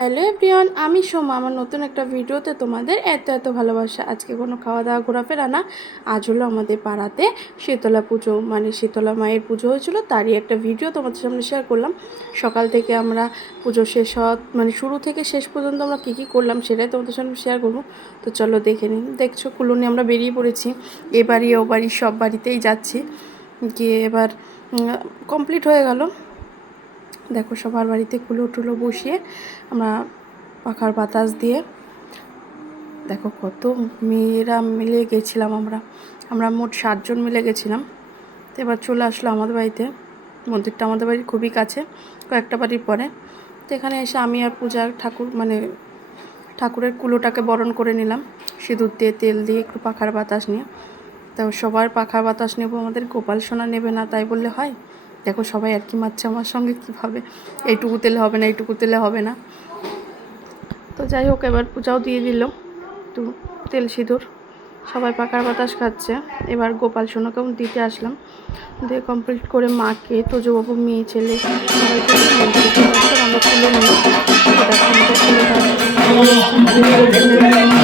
Hello everyone, আমি সোমা। আমার নতুন একটা ভিডিওতে তোমাদের এত এত ভালোবাসা। আজকে কোনো খাওয়া দাওয়া ঘোরাফেরা না। আজ হলো আমাদের পাড়াতে শীতলা পুজো। মানে শীতলা মায়ের পুজো হয়েছিল, তারই একটা ভিডিও তোমাদের সামনে শেয়ার করলাম। সকাল থেকে আমরা পুজো শেষ হওয়া মানে শুরু থেকে শেষ পর্যন্ত আমরা কী কী করলাম সেটাই তোমাদের সামনে শেয়ার করব। তো চলো দেখে নিন দেখছ, কুলুনি আমরা বেরিয়ে পড়েছি। এ বাড়ি, ও বাড়ি, সব বাড়িতেই যাচ্ছি। গিয়ে এবার কমপ্লিট হয়ে গেল। দেখো সবার বাড়িতে কুলো টুলো বসিয়ে আমরা পাখার বাতাস দিয়ে দেখো কত মেয়েরা মিলে গেছিলাম আমরা। আমরা মোট সাতজন মিলে গেছিলাম। তো এবার চলে আসলো আমাদের বাড়িতে। মন্দিরটা আমাদের বাড়ির খুবই কাছে, কয়েকটা বাড়ির পরে। তো এখানে এসে আমি আর পূজার ঠাকুর মানে ঠাকুরের কুলোটাকে বরণ করে নিলাম, সিঁদুর দিয়ে, তেল দিয়ে, একটু পাখার বাতাস নিয়ে। তো সবার পাখার বাতাস নেব আমাদের, গোপাল সোনা নেবে না তাই বললে হয়? দেখো সবাই আর কি মারছে আমার সঙ্গে কীভাবে? এইটুকু তেলে হবে না, এইটুকু তেলে হবে না। তো যাই হোক, এবার পূজাও দিয়ে দিল। একটু তেল সিঁদুর। সবাই পাকার বাতাস খাচ্ছে। এবার গোপাল সোনাকেও দিতে আসলাম। দিয়ে কমপ্লিট করে মাকে, তোজবাবু, মেয়ে, ছেলে আমরা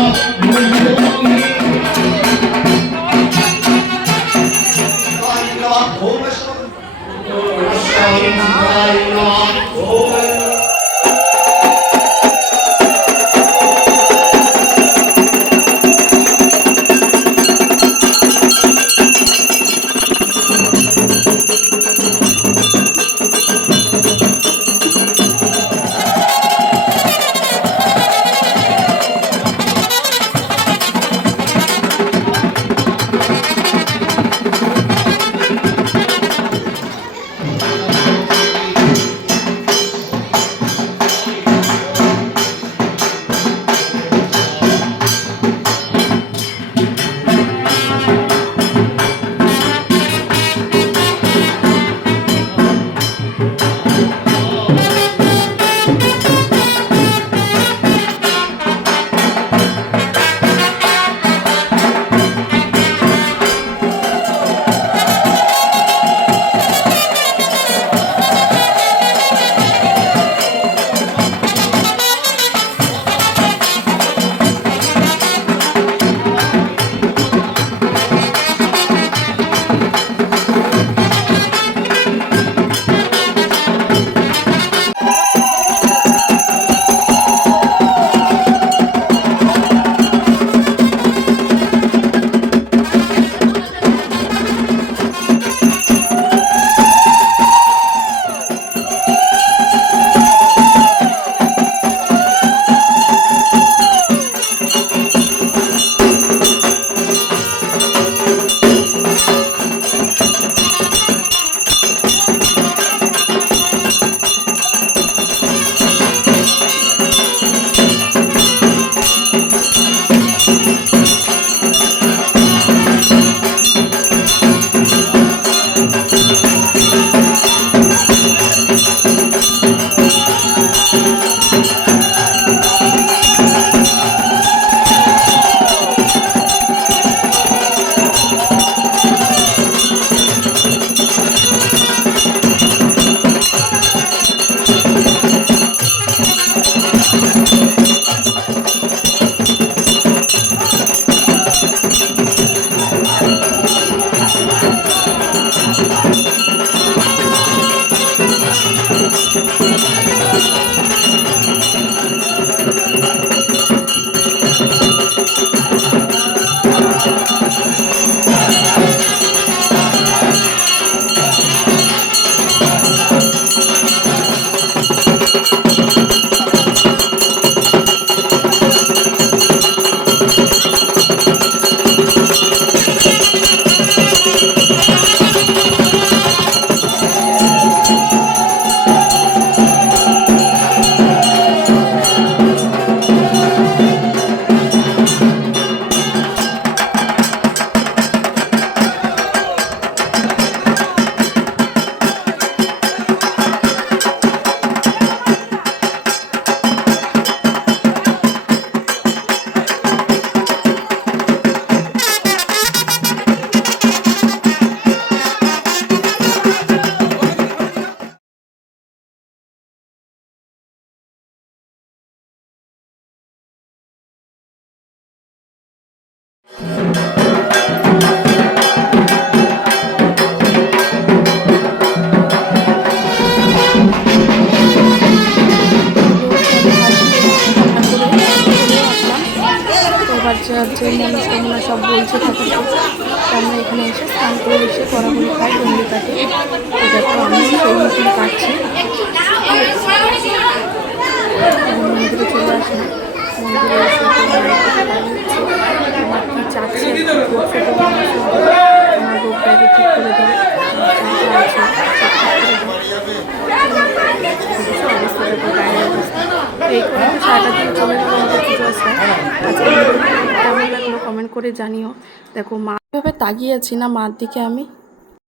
যে মনস্কামনা সব বলছে ঠাকুরকে তো আমরা এখানে এসে স্নান করে এসে কড়াগুলি খাই ডন্ডি কাটি তো দেখো, আমি সেই মতন কাটছি। মন্দিরে চলে আসলাম। মন্দিরে এসে চাচ্ছে ঠিক করে এই আসলে কেমন কমেন্ট করে জানিও। দেখো, মা এভাবে আছি না মার দিকে আমি?